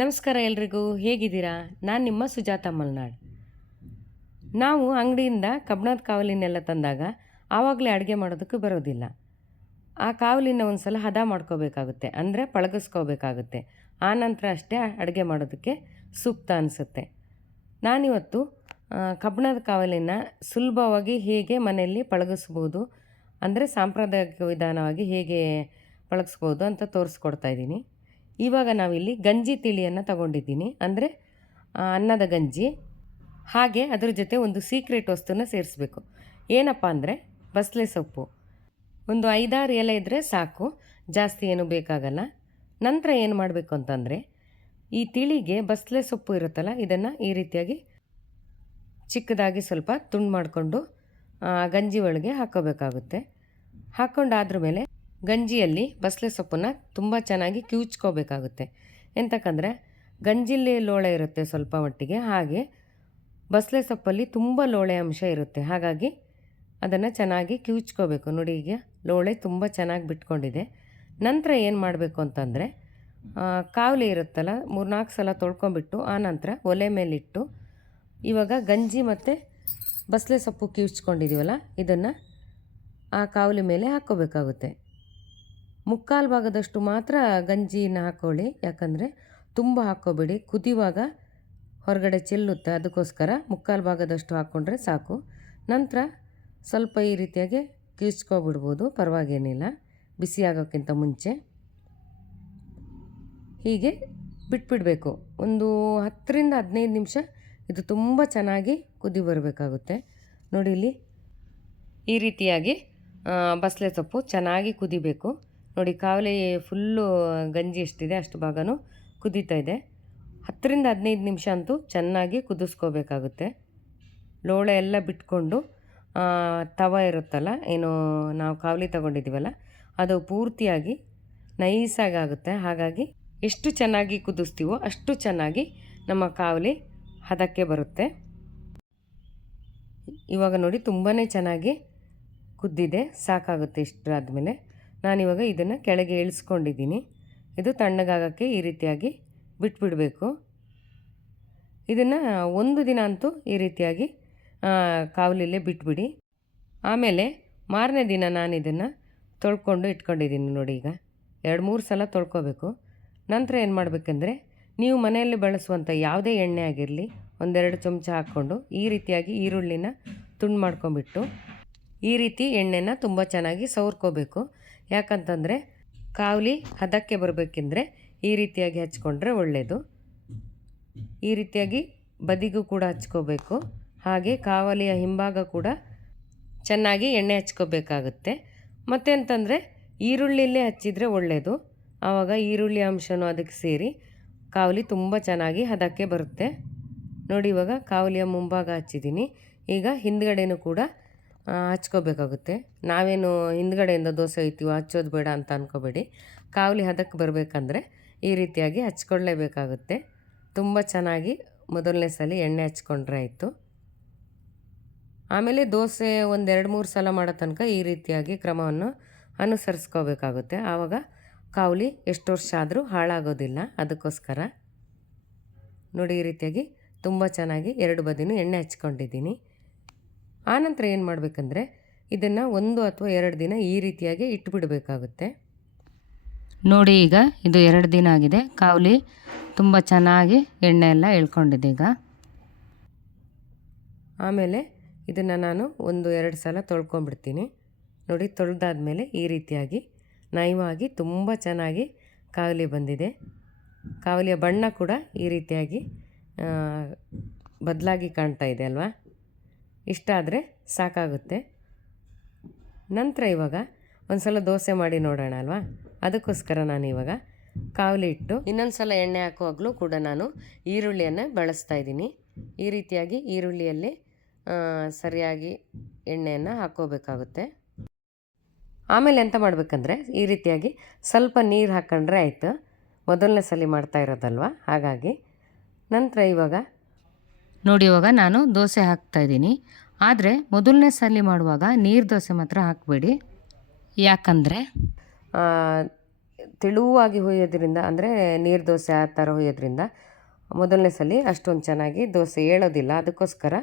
ನಮಸ್ಕಾರ ಎಲ್ರಿಗೂ, ಹೇಗಿದ್ದೀರಾ? ನಾನು ನಿಮ್ಮ ಸುಜಾತ ಮಲ್ನಾಡ್. ನಾವು ಅಂಗಡಿಯಿಂದ ಕಬ್ಬಣದ ಕಾವಲಿನೆಲ್ಲ ತಂದಾಗ ಆವಾಗಲೇ ಅಡುಗೆ ಮಾಡೋದಕ್ಕೆ ಬರೋದಿಲ್ಲ. ಆ ಕಾವಲಿನ ಒಂದು ಸಲ ಹದ ಮಾಡ್ಕೋಬೇಕಾಗುತ್ತೆ, ಅಂದರೆ ಪಳಗಿಸ್ಕೋಬೇಕಾಗುತ್ತೆ. ಆ ನಂತರ ಅಷ್ಟೇ ಅಡುಗೆ ಮಾಡೋದಕ್ಕೆ ಸೂಕ್ತ ಅನಿಸುತ್ತೆ. ನಾನಿವತ್ತು ಕಬ್ಬಣದ ಕಾವಲಿನ ಸುಲಭವಾಗಿ ಹೇಗೆ ಮನೆಯಲ್ಲಿ ಪಳಗಿಸ್ಬೋದು, ಅಂದರೆ ಸಾಂಪ್ರದಾಯಿಕ ವಿಧಾನವಾಗಿ ಹೇಗೆ ಪಳಗಿಸ್ಬೋದು ಅಂತ ತೋರಿಸ್ಕೊಡ್ತಾ ಇದ್ದೀನಿ. ಇವಾಗ ನಾವಿಲ್ಲಿ ಗಂಜಿ ತಿಳಿಯನ್ನು ತಗೊಂಡಿದ್ದೀನಿ. ಅಂದರೆ ಅನ್ನದ ಗಂಜಿ, ಹಾಗೆ ಅದ್ರ ಜೊತೆ ಒಂದು ಸೀಕ್ರೆಟ್ ವಸ್ತುನ ಸೇರಿಸ್ಬೇಕು. ಏನಪ್ಪ ಅಂದರೆ ಬಸಳೆ ಸೊಪ್ಪು. ಒಂದು ಐದಾರು ಎಲೆ ಇದ್ದರೆ ಸಾಕು, ಜಾಸ್ತಿ ಏನು ಬೇಕಾಗಲ್ಲ. ನಂತರ ಏನು ಮಾಡಬೇಕು ಅಂತಂದರೆ, ಈ ತಿಳಿಗೆ ಬಸಳೆ ಸೊಪ್ಪು ಇರುತ್ತಲ್ಲ, ಇದನ್ನು ಈ ರೀತಿಯಾಗಿ ಚಿಕ್ಕದಾಗಿ ಸ್ವಲ್ಪ ತುಂಡು ಮಾಡಿಕೊಂಡು ಗಂಜಿ ಒಳಗೆ ಹಾಕೋಬೇಕಾಗುತ್ತೆ. ಹಾಕ್ಕೊಂಡಾದ್ರ ಮೇಲೆ ಗಂಜಿಯಲ್ಲಿ ಬಸಳೆ ಸೊಪ್ಪನ್ನು ತುಂಬ ಚೆನ್ನಾಗಿ ಕಿವುಚ್ಕೋಬೇಕಾಗುತ್ತೆ. ಎಂತಕ್ಕಂದರೆ ಗಂಜಿಲಿ ಲೋಳೆ ಇರುತ್ತೆ ಸ್ವಲ್ಪ ಮಟ್ಟಿಗೆ, ಹಾಗೆ ಬಸಳೆ ಸೊಪ್ಪಲ್ಲಿ ತುಂಬ ಲೋಳೆ ಅಂಶ ಇರುತ್ತೆ. ಹಾಗಾಗಿ ಅದನ್ನು ಚೆನ್ನಾಗಿ ಕಿವುಚ್ಕೋಬೇಕು. ನೋಡಿ, ಈಗ ಲೋಳೆ ತುಂಬ ಚೆನ್ನಾಗಿ ಬಿಟ್ಕೊಂಡಿದೆ. ನಂತರ ಏನು ಮಾಡಬೇಕು ಅಂತಂದರೆ ಕಾವಲಿ ಇರುತ್ತಲ್ಲ, ಮೂರ್ನಾಲ್ಕು ಸಲ ತೊಳ್ಕೊಂಬಿಟ್ಟು ಆ ನಂತರ ಒಲೆ ಮೇಲಿಟ್ಟು, ಇವಾಗ ಗಂಜಿ ಮತ್ತು ಬಸಳೆ ಸೊಪ್ಪು ಕಿವುಚ್ಕೊಂಡಿದ್ದೀವಲ್ಲ ಇದನ್ನು ಆ ಕಾವಲಿ ಮೇಲೆ ಹಾಕ್ಕೋಬೇಕಾಗುತ್ತೆ. ಮುಕ್ಕಾಲು ಭಾಗದಷ್ಟು ಮಾತ್ರ ಗಂಜಿನ ಹಾಕ್ಕೊಳ್ಳಿ ಯಾಕಂದರೆ ತುಂಬ ಹಾಕ್ಕೋಬೇಡಿ. ಕುದಿಯುವಾಗ ಹೊರಗಡೆ ಚೆಲ್ಲುತ್ತೆ. ಅದಕ್ಕೋಸ್ಕರ ಮುಕ್ಕಾಲು ಭಾಗದಷ್ಟು ಹಾಕ್ಕೊಂಡ್ರೆ ಸಾಕು. ನಂತರ ಸ್ವಲ್ಪ ಈ ರೀತಿಯಾಗಿ ಕಿವುಚ್ಕೊಬಿಡ್ಬೋದು ಪರವಾಗೇನಿಲ್ಲ ಬಿಸಿ ಆಗೋಕ್ಕಿಂತ ಮುಂಚೆ. ಹೀಗೆ ಬಿಟ್ಬಿಡಬೇಕು. ಒಂದು ಹತ್ತರಿಂದ ಹದಿನೈದು ನಿಮಿಷ ಇದು ತುಂಬ ಚೆನ್ನಾಗಿ ಕುದಿ ಬರಬೇಕಾಗುತ್ತೆ. ನೋಡಿ ಇಲ್ಲಿ ಈ ರೀತಿಯಾಗಿ ಬಸಳೆ ಸೊಪ್ಪು ಚೆನ್ನಾಗಿ ಕುದಿಬೇಕು. ನೋಡಿ ಕಾವಲಿ ಫುಲ್ಲು ಗಂಜಿ ಎಷ್ಟಿದೆ ಅಷ್ಟು ಭಾಗನೂ ಕುದೀತಾ ಇದೆ. ಹತ್ತರಿಂದ ಹದಿನೈದು ನಿಮಿಷ ಅಂತೂ ಚೆನ್ನಾಗಿ ಕುದಿಸ್ಕೋಬೇಕಾಗುತ್ತೆ. ಲೋಳೆ ಎಲ್ಲ ಬಿಟ್ಕೊಂಡು ತವ ಇರುತ್ತಲ್ಲ, ಏನು ನಾವು ಕಾವಲಿ ತಗೊಂಡಿದ್ದೀವಲ್ಲ, ಅದು ಪೂರ್ತಿಯಾಗಿ ನೈಸಾಗಿ ಆಗುತ್ತೆ ಹಾಗಾಗಿ ಎಷ್ಟು ಚೆನ್ನಾಗಿ ಕುದಿಸ್ತೀವೋ ಅಷ್ಟು ಚೆನ್ನಾಗಿ ನಮ್ಮ ಕಾವಲಿ ಹದಕ್ಕೆ ಬರುತ್ತೆ. ಇವಾಗ ನೋಡಿ ತುಂಬಾ ಚೆನ್ನಾಗಿ ಕುದ್ದಿದೆ, ಸಾಕಾಗುತ್ತೆ ಇಷ್ಟಾದಮೇಲೆ. ನಾನಿವಾಗ ಇದನ್ನು ಕೆಳಗೆ ಇಳಿಸ್ಕೊಂಡಿದ್ದೀನಿ. ಇದು ತಣ್ಣಗಾಗೋಕ್ಕೆ ಈ ರೀತಿಯಾಗಿ ಬಿಟ್ಬಿಡಬೇಕು. ಇದನ್ನು ಒಂದು ದಿನ ಅಂತೂ ಈ ರೀತಿಯಾಗಿ ಕಾವಲಿಲ್ಲೇ ಬಿಟ್ಬಿಡಿ. ಆಮೇಲೆ ಮಾರನೇ ದಿನ ನಾನು ಇದನ್ನು ತೊಳ್ಕೊಂಡು ಇಟ್ಕೊಂಡಿದ್ದೀನಿ ನೋಡಿ ಈಗ. ಎರಡು, ಮೂರು ಸಲ ತೊಳ್ಕೊಬೇಕು. ನಂತರ ಏನು ಮಾಡಬೇಕಂದ್ರೆ, ನೀವು ಮನೆಯಲ್ಲಿ ಬಳಸುವಂಥ ಯಾವುದೇ ಎಣ್ಣೆ ಆಗಿರಲಿ, ಒಂದೆರಡು ಚಮಚ ಹಾಕ್ಕೊಂಡು ಈ ರೀತಿಯಾಗಿ ಈರುಳ್ಳಿನ ತುಂಡು ಮಾಡ್ಕೊಂಬಿಟ್ಟು, ಈ ರೀತಿ ಎಣ್ಣೆನ ತುಂಬ ಚೆನ್ನಾಗಿ ಸವರ್ಕೋಬೇಕು. ಯಾಕಂತಂದರೆ ಕಾವಲಿ ಹದಕ್ಕೆ ಬರಬೇಕೆಂದರೆ ಈ ರೀತಿಯಾಗಿ ಹಚ್ಕೊಂಡ್ರೆ ಒಳ್ಳೆಯದು ಈ ರೀತಿಯಾಗಿ ಬದಿಗೂ ಕೂಡ ಹಚ್ಕೋಬೇಕು. ಹಾಗೆ ಕಾವಲಿಯ ಹಿಂಭಾಗ ಕೂಡ ಚೆನ್ನಾಗಿ ಎಣ್ಣೆ ಹಚ್ಕೋಬೇಕಾಗುತ್ತೆ. ಮತ್ತೆ ಅಂತಂದರೆ ಈರುಳ್ಳಿಲೇ ಹಚ್ಚಿದರೆ ಒಳ್ಳೆಯದು ಆವಾಗ ಈರುಳ್ಳಿ ಅಂಶನೂ ಅದಕ್ಕೆ ಸೇರಿ ಕಾವಲಿ ತುಂಬ ಚೆನ್ನಾಗಿ ಹದಕ್ಕೆ ಬರುತ್ತೆ. ನೋಡಿ ಇವಾಗ ಕಾವಲಿಯ ಮುಂಭಾಗ ಹಚ್ಚಿದ್ದೀನಿ. ಈಗ ಹಿಂದ್ಗಡೆನೂ ಕೂಡ ಹಚ್ಕೋಬೇಕಾಗುತ್ತೆ. ನಾವೇನು ಹಿಂದ್ಗಡೆಯಿಂದ ದೋಸೆ ಒಯ್ತೀವೋ ಹಚ್ಚೋದು ಬೇಡ ಅಂತ ಅಂದ್ಕೋಬೇಡಿ ಕಾವಲಿ ಹದಕ್ಕೆ ಬರಬೇಕಂದ್ರೆ ಈ ರೀತಿಯಾಗಿ ಹಚ್ಕೊಳ್ಳೇಬೇಕಾಗುತ್ತೆ. ತುಂಬ ಚೆನ್ನಾಗಿ ಮೊದಲನೇ ಸಲ ಎಣ್ಣೆ ಹಚ್ಕೊಂಡ್ರೆ ಆಯಿತು. ಆಮೇಲೆ ದೋಸೆ ಒಂದೆರಡು ಮೂರು ಸಲ ಮಾಡೋ ತನಕ ಈ ರೀತಿಯಾಗಿ ಕ್ರಮವನ್ನು ಅನುಸರಿಸ್ಕೋಬೇಕಾಗುತ್ತೆ. ಆವಾಗ ಕಾವಲಿ ಎಷ್ಟು ವರ್ಷ ಆದರೂ ಹಾಳಾಗೋದಿಲ್ಲ. ಅದಕ್ಕೋಸ್ಕರ ನೋಡಿ ಈ ರೀತಿಯಾಗಿ ತುಂಬ ಚೆನ್ನಾಗಿ ಎರಡು ಬದಿನೂ ಎಣ್ಣೆ ಹಚ್ಕೊಂಡಿದ್ದೀನಿ. ಆನಂತರ ಏನು ಮಾಡಬೇಕಂದ್ರೆ ಇದನ್ನು ಒಂದು ಅಥವಾ ಎರಡು ದಿನ ಈ ರೀತಿಯಾಗಿ ಇಟ್ಬಿಡಬೇಕಾಗುತ್ತೆ. ನೋಡಿ ಈಗ ಇದು ಎರಡು ದಿನ ಆಗಿದೆ. ಕಾವಲಿ ತುಂಬ ಚೆನ್ನಾಗಿ ಎಣ್ಣೆ ಎಲ್ಲ ಎಳ್ಕೊಂಡಿದೆ ಈಗ. ಆಮೇಲೆ ಇದನ್ನು ನಾನು ಒಂದು ಎರಡು ಸಲ ತೊಳ್ಕೊಂಡ್ಬಿಡ್ತೀನಿ. ನೋಡಿ ತೊಳೆದಾದ್ಮೇಲೆ ಈ ರೀತಿಯಾಗಿ ನಯವಾಗಿ ತುಂಬ ಚೆನ್ನಾಗಿ ಕಾವಲಿ ಬಂದಿದೆ. ಕಾವಲಿಯ ಬಣ್ಣ ಕೂಡ ಈ ರೀತಿಯಾಗಿ ಬದಲಾಗಿ ಕಾಣ್ತಾ ಇದೆ ಅಲ್ವಾ? ಇಷ್ಟ ಆದರೆ ಸಾಕಾಗುತ್ತೆ. ನಂತರ ಇವಾಗ ಒಂದು ಸಲ ದೋಸೆ ಮಾಡಿ ನೋಡೋಣ ಅಲ್ವಾ? ಅದಕ್ಕೋಸ್ಕರ ನಾನು ಇವಾಗ ಕಾವಲಿ ಇಟ್ಟು ಇನ್ನೊಂದು ಸಲ ಎಣ್ಣೆ ಹಾಕುವಾಗಲೂ ಕೂಡ ನಾನು ಈರುಳ್ಳಿಯನ್ನು ಬಳಸ್ತಾ ಇದ್ದೀನಿ. ಈ ರೀತಿಯಾಗಿ ಈರುಳ್ಳಿಯಲ್ಲಿ ಸರಿಯಾಗಿ ಎಣ್ಣೆಯನ್ನು ಹಾಕ್ಕೋಬೇಕಾಗುತ್ತೆ. ಆಮೇಲೆ ಎಂತ ಮಾಡಬೇಕಂದ್ರೆ ಈ ರೀತಿಯಾಗಿ ಸ್ವಲ್ಪ ನೀರು ಹಾಕ್ಕೊಂಡ್ರೆ ಆಯಿತು. ಮೊದಲನೇ ಸಲ ಮಾಡ್ತಾ ಇರೋದಲ್ವ? ಹಾಗಾಗಿ ನಂತರ ಇವಾಗ ನೋಡಿ, ಇವಾಗ ನಾನು ದೋಸೆ ಹಾಕ್ತಾ ಇದ್ದೀನಿ. ಆದರೆ ಮೊದಲನೇ ಸಲ ಮಾಡುವಾಗ ನೀರು ದೋಸೆ ಮಾತ್ರ ಹಾಕಬೇಡಿ. ಯಾಕಂದರೆ? ತೆಳುವಾಗಿ ಹೊಯ್ಯೋದ್ರಿಂದ ಅಂದರೆ ನೀರು ದೋಸೆ ಆ ಥರ ಹೊಯ್ಯೋದ್ರಿಂದ ಮೊದಲನೇ ಸಲ ಅಷ್ಟೊಂದು ಚೆನ್ನಾಗಿ ದೋಸೆ ಏಳೋದಿಲ್ಲ. ಅದಕ್ಕೋಸ್ಕರ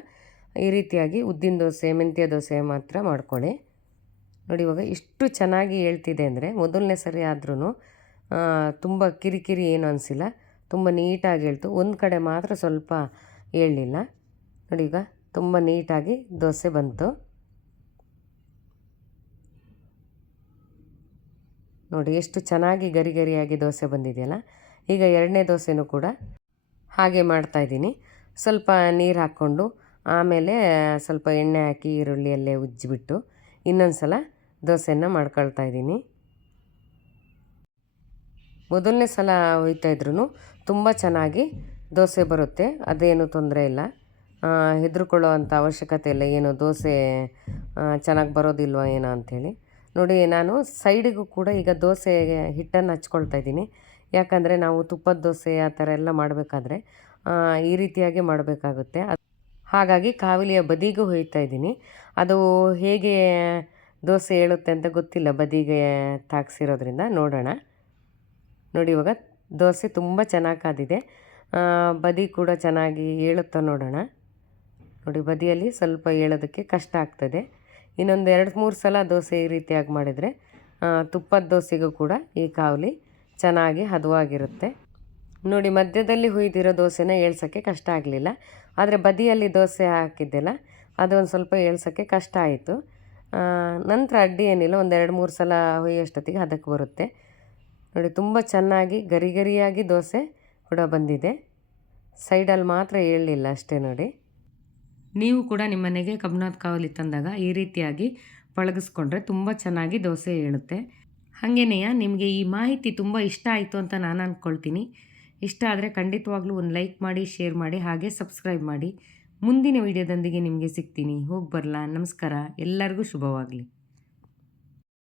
ಈ ರೀತಿಯಾಗಿ ಉದ್ದಿನ ದೋಸೆ, ಮೆಂತ್ಯ ದೋಸೆ ಮಾತ್ರ ಮಾಡ್ಕೊಳ್ಳಿ. ನೋಡಿ, ಇವಾಗ ಇಷ್ಟು ಚೆನ್ನಾಗಿ ಹೇಳ್ತಿದೆ ಅಂದರೆ ಮೊದಲನೇ ಸರಿ ಆದ್ರೂ ತುಂಬ ಕಿರಿಕಿರಿ ಏನು ಅನಿಸಿಲ್ಲ. ತುಂಬ ನೀಟಾಗಿ ಹೇಳ್ತು ಒಂದು ಕಡೆ ಮಾತ್ರ ಸ್ವಲ್ಪ ಹೇಳಲಿಲ್ಲ. ನೋಡಿ ಈಗ ತುಂಬ ನೀಟಾಗಿ ದೋಸೆ ಬಂತು. ನೋಡಿ ಎಷ್ಟು ಚೆನ್ನಾಗಿ ಗರಿ ಗರಿಯಾಗಿ ದೋಸೆ ಬಂದಿದೆಯಲ್ಲ, ಈಗ ಎರಡನೇ ದೋಸೆನೂ ಕೂಡ ಹಾಗೆ ಮಾಡ್ತಾಯಿದ್ದೀನಿ ಸ್ವಲ್ಪ ನೀರು ಹಾಕ್ಕೊಂಡು ಆಮೇಲೆ ಸ್ವಲ್ಪ ಎಣ್ಣೆ ಹಾಕಿ ಈರುಳ್ಳಿಯಲ್ಲೇ ಉಜ್ಜಿಬಿಟ್ಟು ಇನ್ನೊಂದು ಸಲ ದೋಸೆಯನ್ನು ಮಾಡ್ಕೊಳ್ತಾ ಇದ್ದೀನಿ. ಮೊದಲನೇ ಸಲ ಹೋಯ್ತಾಯಿದ್ರು ತುಂಬ ಚೆನ್ನಾಗಿ ದೋಸೆ ಬರುತ್ತೆ, ಅದೇನು ತೊಂದರೆ ಇಲ್ಲ. ಹೆದರ್ಕೊಳ್ಳೋ ಅವಶ್ಯಕತೆ ಇಲ್ಲ, ಏನು ದೋಸೆ ಚೆನ್ನಾಗಿ ಬರೋದಿಲ್ವ ಏನೋ ಅಂಥೇಳಿ. ನೋಡಿ, ನಾನು ಸೈಡಿಗೂ ಕೂಡ ಈಗ ದೋಸೆ ಹಿಟ್ಟನ್ನು ಹಚ್ಕೊಳ್ತಾ ಇದ್ದೀನಿ. ಯಾಕಂದರೆ ನಾವು ತುಪ್ಪದ ದೋಸೆ ಆ ಥರ ಎಲ್ಲ ಮಾಡಬೇಕಾದ್ರೆ ಈ ರೀತಿಯಾಗಿ ಮಾಡಬೇಕಾಗುತ್ತೆ. ಹಾಗಾಗಿ ಕಾವಲಿಯ ಬದಿಗೂ ಹೊಯ್ತಾ ಇದ್ದೀನಿ. ಅದು ಹೇಗೆ ದೋಸೆ ಹೇಳುತ್ತೆ ಅಂತ ಗೊತ್ತಿಲ್ಲ, ಬದಿಗೆ ತಾಕ್ಸಿರೋದ್ರಿಂದ ನೋಡೋಣ. ನೋಡಿ, ಇವಾಗ ದೋಸೆ ತುಂಬ ಚೆನ್ನಾಗಿ ಕಾದಿದೆ. ಬದಿ ಕೂಡ ಚೆನ್ನಾಗಿ ಏಳುತ್ತಾ ನೋಡೋಣ. ನೋಡಿ, ಬದಿಯಲ್ಲಿ ಸ್ವಲ್ಪ ಏಳೋದಕ್ಕೆ ಕಷ್ಟ ಆಗ್ತದೆ. ಇನ್ನೊಂದು ಎರಡು ಮೂರು ಸಲ ದೋಸೆ ಈ ರೀತಿಯಾಗಿ ಮಾಡಿದರೆ ತುಪ್ಪದ ದೋಸೆಗೂ ಕೂಡ ಈ ಕಾವಲಿ ಚೆನ್ನಾಗಿ ಹದವಾಗಿರುತ್ತೆ. ನೋಡಿ, ಮಧ್ಯದಲ್ಲಿ ಹುಯ್ದಿರೋ ದೋಸೆನ ಏಳ್ಸೋಕ್ಕೆ ಕಷ್ಟ ಆಗಲಿಲ್ಲ. ಆದರೆ ಬದಿಯಲ್ಲಿ ದೋಸೆ ಹಾಕಿದ್ದೆಲ್ಲ ಅದೊಂದು ಸ್ವಲ್ಪ ಏಳ್ಸೋಕ್ಕೆ ಕಷ್ಟ ಆಯಿತು. ನಂತರ ಅಡ್ಡಿ ಏನಿಲ್ಲ, ಒಂದು ಎರಡು ಮೂರು ಸಲ ಹುಯ್ಯೋಷ್ಟೊತ್ತಿಗೆ ಅದಕ್ಕೆ ಬರುತ್ತೆ. ನೋಡಿ, ತುಂಬ ಚೆನ್ನಾಗಿ ಗರಿಗರಿಯಾಗಿ ದೋಸೆ ಕೂಡ ಬಂದಿದೆ. ಸೈಡಲ್ಲಿ ಮಾತ್ರ ಹೇಳಲಿಲ್ಲ ಅಷ್ಟೇ ನೋಡಿ. ನೀವು ಕೂಡ ನಿಮ್ಮ ಮನೆಗೆ ಕಬ್ನಾಥ್ ಕಾವಲಿ ತಂದಾಗ ಈ ರೀತಿಯಾಗಿ ಪಳಗಿಸ್ಕೊಂಡ್ರೆ ತುಂಬ ಚೆನ್ನಾಗಿ ದೋಸೆ ಹೇಳುತ್ತೆ ಹಾಗೇನೆಯ ನಿಮಗೆ ಈ ಮಾಹಿತಿ ತುಂಬ ಇಷ್ಟ ಆಯಿತು ಅಂತ ನಾನು ಅಂದ್ಕೊಳ್ತೀನಿ ಇಷ್ಟ ಆದರೆ ಖಂಡಿತವಾಗ್ಲೂ ಒಂದು ಲೈಕ್ ಮಾಡಿ, ಶೇರ್ ಮಾಡಿ, ಹಾಗೆ ಸಬ್ಸ್ಕ್ರೈಬ್ ಮಾಡಿ. ಮುಂದಿನ ವಿಡಿಯೋದೊಂದಿಗೆ ನಿಮಗೆ ಸಿಗ್ತೀನಿ. ಹೋಗಿ ಬರಲಾ. ನಮಸ್ಕಾರ. ಎಲ್ಲರಿಗೂ ಶುಭವಾಗಲಿ.